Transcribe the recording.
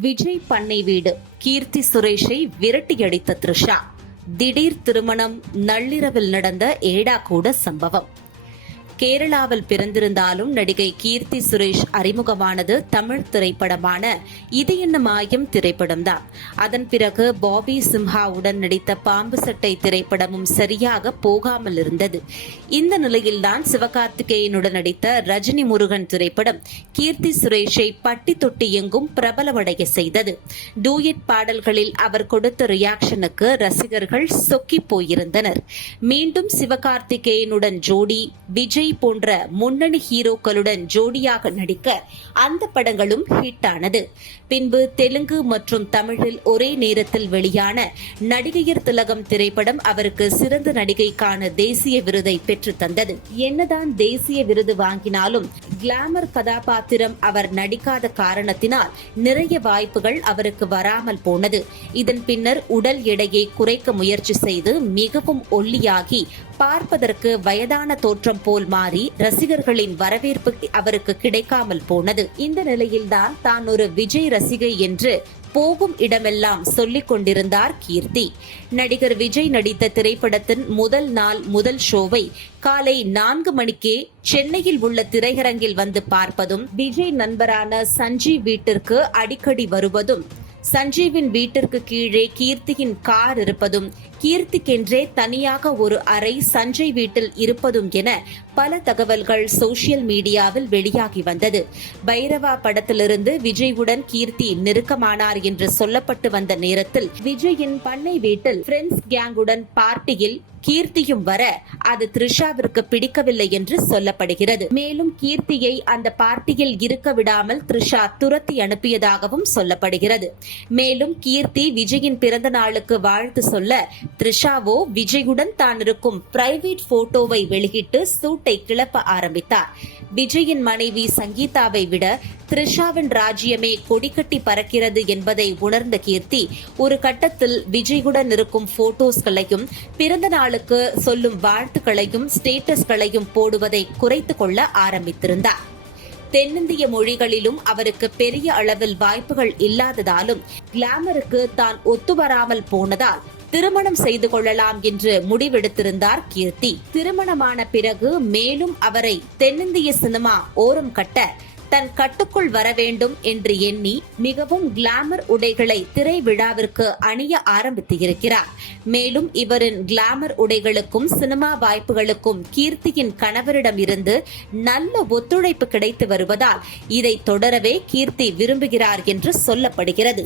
விஜய் பண்ணை வீடு. கீர்த்தி சுரேஷை விரட்டியடித்த த்ரிஷா. திடீர் திருமணம் நள்ளிரவில் நடந்த ஏடாகூட சம்பவம். கேரளாவில் பிறந்திருந்தாலும் நடிகை கீர்த்தி சுரேஷ் அறிமுகமானது தமிழ் திரைப்படமான இது என்ன மாயம் திரைப்படம்தான் அதன் பிறகு பாபி சிம்ஹாவுடன் நடித்த பாம்பு சட்டை திரைப்படமும் சரியாக போகாமல் இருந்தது. இந்த நிலையில்தான் சிவகார்த்திகேயனுடன் நடித்த ரஜினி முருகன் திரைப்படம் கீர்த்தி சுரேஷை பட்டி தொட்டி எங்கும் பிரபலமடைய செய்தது. டூயட் பாடல்களில் அவர் கொடுத்த ரியாக்ஷனுக்கு ரசிகர்கள் சொக்கி போயிருந்தனர். மீண்டும் சிவகார்த்திகேயனுடன் ஜோடி விஜய் விஜய் போன்ற முன்னணி ஹீரோக்களுடன் ஜோடியாக நடிக்க அந்த படங்களும் ஹிட் ஆனது பின்பு தெலுங்கு மற்றும் தமிழில் ஒரே நேரத்தில் வெளியான நடிகையர் திலகம் திரைப்படம் அவருக்கு சிறந்த நடிகைக்கான தேசிய விருதை பெற்றுத்தந்தது என்னதான் தேசிய விருது வாங்கினாலும் கிளாமர் கதாபாத்திரம் அவர் நடிக்காத காரணத்தினால் நிறைய வாய்ப்புகள் அவருக்கு வராமல் போனது. இதன் பின்னர் உடல் எடையை குறைக்க முயற்சி செய்து மிகவும் ஒல்லியாகி பார்ப்பதற்கு வயதான தோற்றம் போல் மாறி ரசிகர்களின் வரவேற்பு அவருக்கு கிடைக்காமல் போனது. இந்த நிலையில்தான் தான் ஒரு விஜய் ரசிகை என்று போகும் இடமெல்லாம் சொல்லிக் கொண்டிருந்தார் கீர்த்தி. நடிகர் விஜய் நடித்த திரைப்படத்தின் முதல் நாள் முதல் ஷோவை காலை நான்கு மணிக்கே சென்னையில் உள்ள திரையரங்கில் வந்து பார்ப்பதும் விஜய் நண்பரான சஞ்சீவ் வீட்டிற்கு அடிக்கடி வருவதும் சஞ்சீவின் வீட்டிற்கு கீழே கீர்த்தியின் கார் இருப்பதும் கீர்த்திக்கென்றே தனியாக ஒரு அறை சஞ்சய் வீட்டில் இருப்பதும் என பல தகவல்கள் சோசியல் மீடியாவில் வெளியாகி வந்தது. பைரவா படத்திலிருந்து விஜயுடன் கீர்த்தி நெருக்கமானார் என்று சொல்லப்பட்டு வந்த நேரத்தில் விஜயின் பண்ணை வீட்டில் ஃப்ரெண்ட்ஸ் கேங்குடன் பார்ட்டியில் கீர்த்தியும் வர அது த்ரிஷாவிற்கு பிடிக்கவில்லை என்று சொல்லப்படுகிறது. மேலும் கீர்த்தியை அந்த பார்ட்டியில் இருக்க விடாமல் த்ரிஷா துரத்தி அனுப்பியதாகவும் சொல்லப்படுகிறது. மேலும் கீர்த்தி விஜயின் பிறந்த நாளுக்கு வாழ்த்து சொல்ல த்ரிஷாவோ விஜயுடன் தான் இருக்கும் பிரைவேட் போட்டோவை வெளியிட்டு சூட்டை கிளப்ப ஆரம்பித்தார். விஜயின் மனைவி சங்கீதாவை விட த்ரிஷாவின் ராஜ்யமே கொடிக்கட்டி பறக்கிறது என்பதை உணர்ந்த கீர்த்தி ஒரு கட்டத்தில் விஜயுடன் இருக்கும் போட்டோஸ்களையும் பிறந்த நாளுக்கு சொல்லும் வாழ்த்துக்களையும் ஸ்டேட்டஸ்களையும் போடுவதை குறைத்துக் கொள்ள ஆரம்பித்திருந்தார். தென்னிந்திய மொழிகளிலும் அவருக்கு பெரிய அளவில் வாய்ப்புகள் இல்லாததாலும் கிளாமருக்கு தான் ஒத்துவராமல் போனதால் திருமணம் செய்து கொள்ளலாம் என்று முடிவெடுத்திருந்தார் கீர்த்தி. திருமணமான பிறகு மேலும் அவரை தென்னிந்திய சினிமா ஓரம் கட்ட தன் கட்டுக்குள் வர வேண்டும் என்று எண்ணி மிகவும் கிளாமர் உடைகளை திரை விழாவிற்கு அணிய ஆரம்பித்து இருக்கிறார் மேலும் இவரின் கிளாமர் உடைகளுக்கும் சினிமா வாய்ப்புகளுக்கும் கீர்த்தியின் கணவரிடம் இருந்து நல்ல ஒத்துழைப்பு கிடைத்து வருவதால் இதை தொடரவே கீர்த்தி விரும்புகிறார் என்று சொல்லப்படுகிறது.